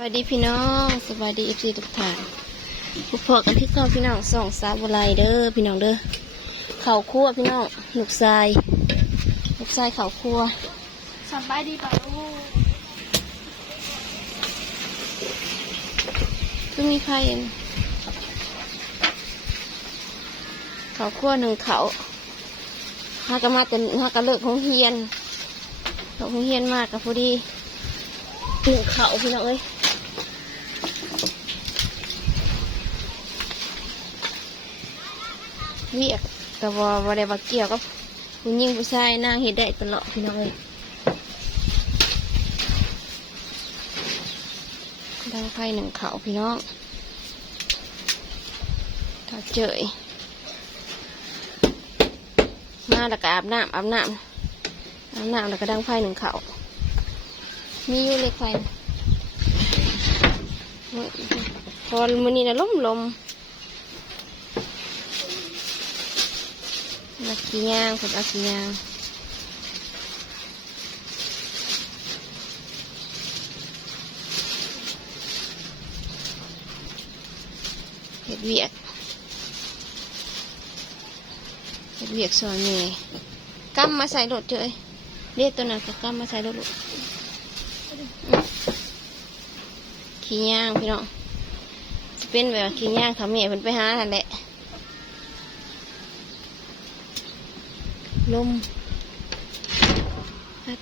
สวัสดีพี่น้องสวัสดีเอฟซีทุกท่านพบพอกันที่เก้าพี่น้องสองสาวบไลเด้อพี่น้องเด้อเข่าวคั่วพี่น้องลูกทรายลูกทรายเข่าวคั่วสบายดีป่ะลูกคือมีไพ่เข่าวคั่วหนึ่งเขาหากนมาแต่หากนเลิกของเฮียนเลิกของเฮียนมากกับพอดีหนึ่งเขาพี่น้องเอ้ย เวียกกับว่าได้ว่าเกี่ยวกับผู้หญิงผู้ชายนางเห็ดได้ตลอดพี่น้องเอ้ยดังไฟหนึ่งเขาพี่น้องถ้าเจยมาแล้วก็อาบน้ำอาบน้ำอาบน้ำแล้วก็ดังไฟหนึ่งเขามีอยู่เล็กไฟพอมือนี้นะลมลม นักขี้ย่างคนเอาขี้ย่างเห็ดเวียกเห็ดเวียกซอยเมย์กำมมาใส่รถเจยเรียกตัวนั้นก็กำมมาใส่รถลูกขี้ย่างพี่น้องจะเป็นแบบขี้ย่างเขาเมียเพิ่นไปหาทันแหละ ลมพัด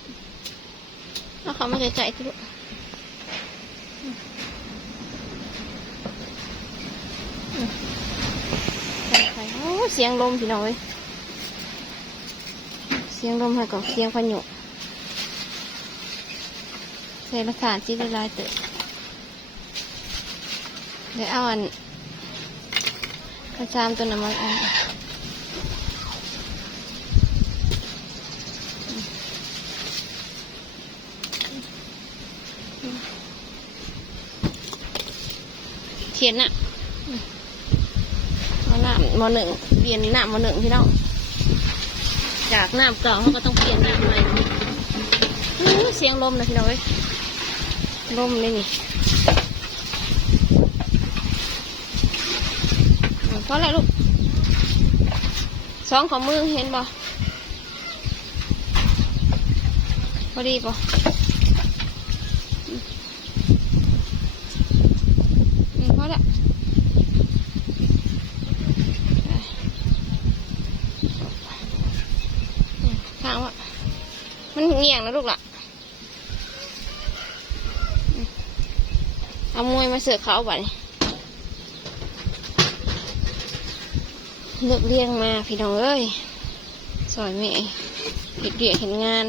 เอาเขาไมาใจๆทุกโอ้เสียงลมพี่น้องเอ้ยเสียงลมให้กับเสียงพายุใส่ละสารจีละลายเตะเดี๋ยวเอาอันกระชามตัวนั้นมาเอ เขียนน่ะมาน้ำมอหนึ่งเปลี่ยนน้ำมอหนึ่งพี่น้องจากน้ำเก่าเขาก็ต้องเปลี่ยนน้ำใหม่เสียงลมนะพี่น้องเว้ยลมเลยนี่เพราะอแล้วลูกสองของมือเห็นบ่พอดีป่ะพอแล้ว้างวะมันเงี่ยงนะลูกล่ะ เอามวยมาเสือเขาบ่เนี่ยเลือกเลี้ยงมาพี่น้องเอ้ยสอยแม่เห็ดเดียเห็นงาน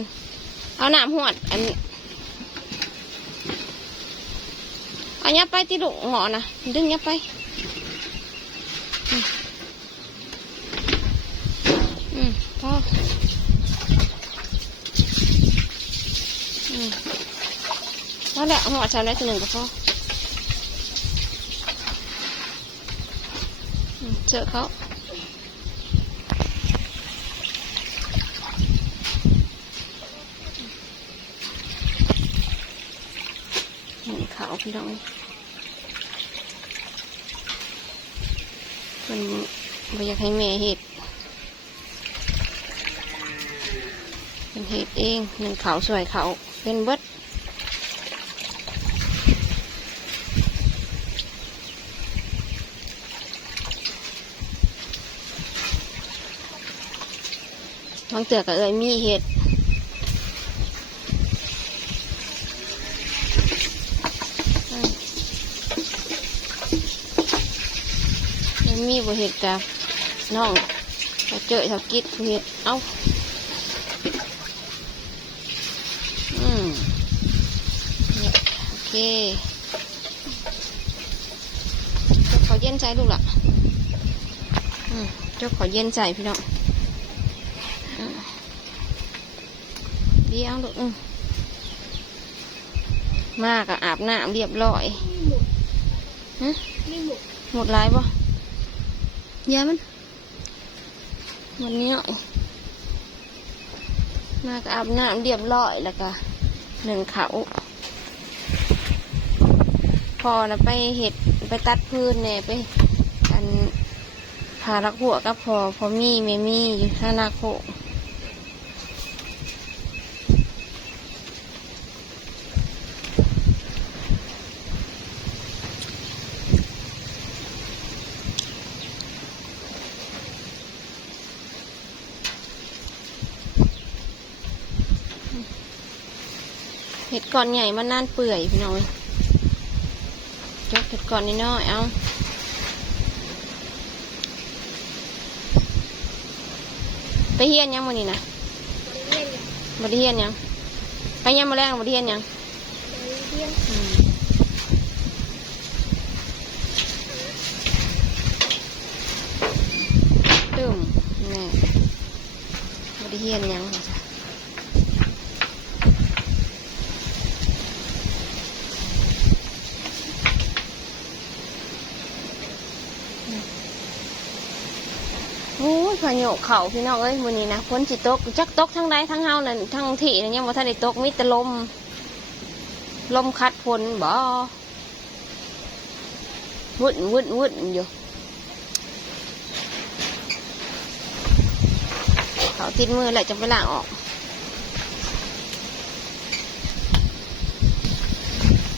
เอาน้ำหวดอันเอายับไปที่ลูกหมอนะดึงยับไปอืมอืมพออืม พอแหล้วหัวชาวแรกตัวหนึ่งก็พออืมเจอเขาเห็นขาวพี่น้องมันไม่อยากให้แม่เห็ดเป็นเห็ดเองหนึ่งเขาวสวยเขาวเป็นเบิด บางเตือกับเอ้ยมีเห็ดมีบ่เห็ดกับน้องเจอถ้ากิดเห็ดเอาอืมโอเคจกขอเย็นใจลูกล่ะอืมจกขอเย็นใจพี่น้องอืม เดียวลูกมากอะอาบน้ำเรียบร้อยฮะนี่หมูหมดลายปะยามันมันนี้มากอาบน้ำเรียบร้อยแล้วก็หนึ่งเขาพอนะไปเห็ดไปตัดพื้นเนี่ยไปอันพาลักหัวก็พอพอมีเมมี่อยู่ท่านาโค เห็ดก่อนใหญ่มันน่านเปื่อยพี่น้อยจกเห็ดก่อนนิดน้อยเอาไปเฮียนยังมื้อนี้นะเรียนอย่างบ่ได้เฮียนยังไปยังมาแรงบ่ได้เฮียนยังเรียนอืมตึมแน่บ่ได้เฮียนยังว่าจ้ะ โอ้ยพายุเข่าพี่น้องเอ้ยมื้อนี้นะฝนสิตกจักตกทั้งใดทั้งเฮานั่นทั้งที่นั่ยังบ่ทันได้ตกมีแต่ลม ลมคัดฝนบ่วุ่นวุ่นวุ่นอยู่เขาติดมือแหละจะไปล้างออก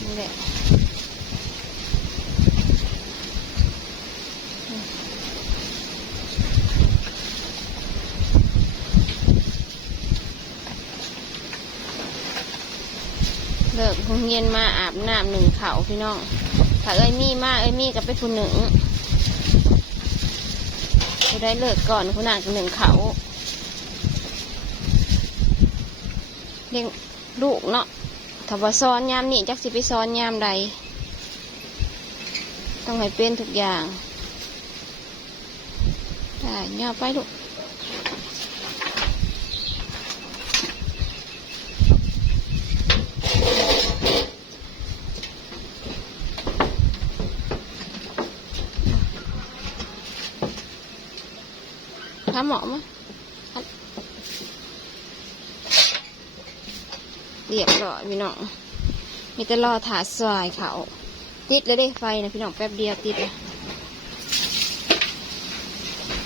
นี่แหละ เลิกโรงเรียนมาอาบน้ำหนึ่งเขาพี่น้อง ถ้าเอ้ยมีมาเอ้ยมีกับไปผู้หนึ่งผู้ได้เลิกก่อนผู้นั้นกับหนึ่งเขาเลี้ยงลูกเนาะถ้าว่าซ้อนยามนี่จักสิไปซ้อนยามใด ต้องให้เป็นทุกอย่างได้ย่าไปลูก ทำหมอมั้ยเรียบร้อยพี่น้อง มีแต่รอถาสายเขา ติดเลยเด้ไฟนะพี่น้องแป๊บเดียวติดเลย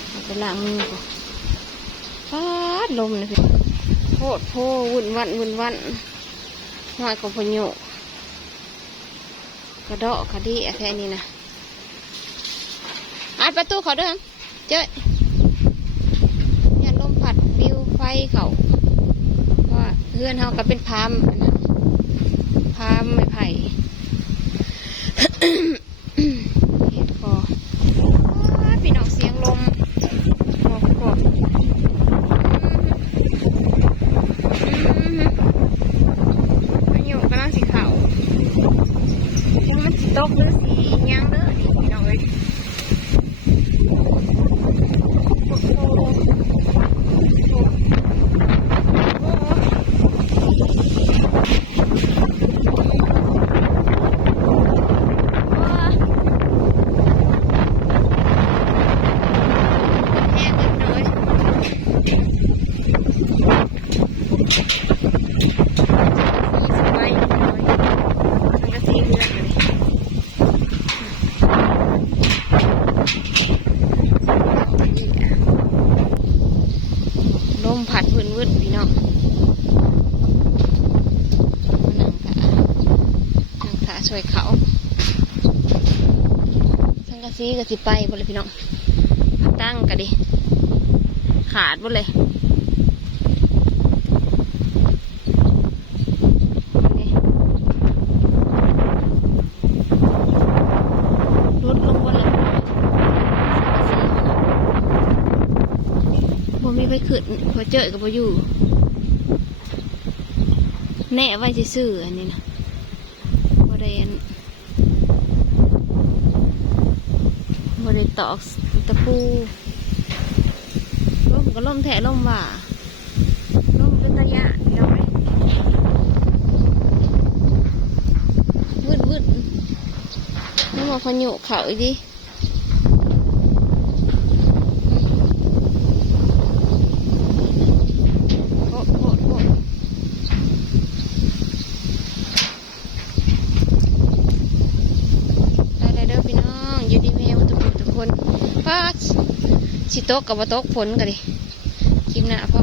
เอาไปล้างมือก่อนฟาดลมนะพี่โคตรโพวุ่นวันวุ่นวันหน่อยกับพญกกระดาะกระดีอะแค่นี้นะอัดประตูเขาด้อเจ้ยอย่าลมผัดปิวไฟเขาเพราะเพื่อนเขาก็เป็นพามอันนั้นพามไม้ไผ่ เห็ดคอว้าพี่น้องเสียงลมโอ้โหมันอยู่กำลังสีขาวมันสิตกหรือสีหยังเด้อนี่พี่น้องเอ้ยโอ้โหโอ้โหว้า แห้งกันเลยสีสบายเลยมันก็สีเลือดเลยลมผัดวืนวืนๆพี่น้องนั่งขานั่งขา ช่วยเขาสังกะสีก็สิไปบ่เลยพี่น้องตั้งกันดิ ขาดหมดเลยนี่รุดลงบนเลยบ่มีไปขึ้นพอเจอกับพออยู่ แน่ไว้ซื่ออันนี้นะบ่ได้อันบ่ได้ ตอกตะปูล่มก็ล่มแถะล่มว่าล่มเป็นระยะเดียวไหมวืดวืดนี่มาพยุเขาอีกดิโคตรโคตรโคตร สิโตกกับว่าตกฝนกันดิคลิปหน้าพ่อ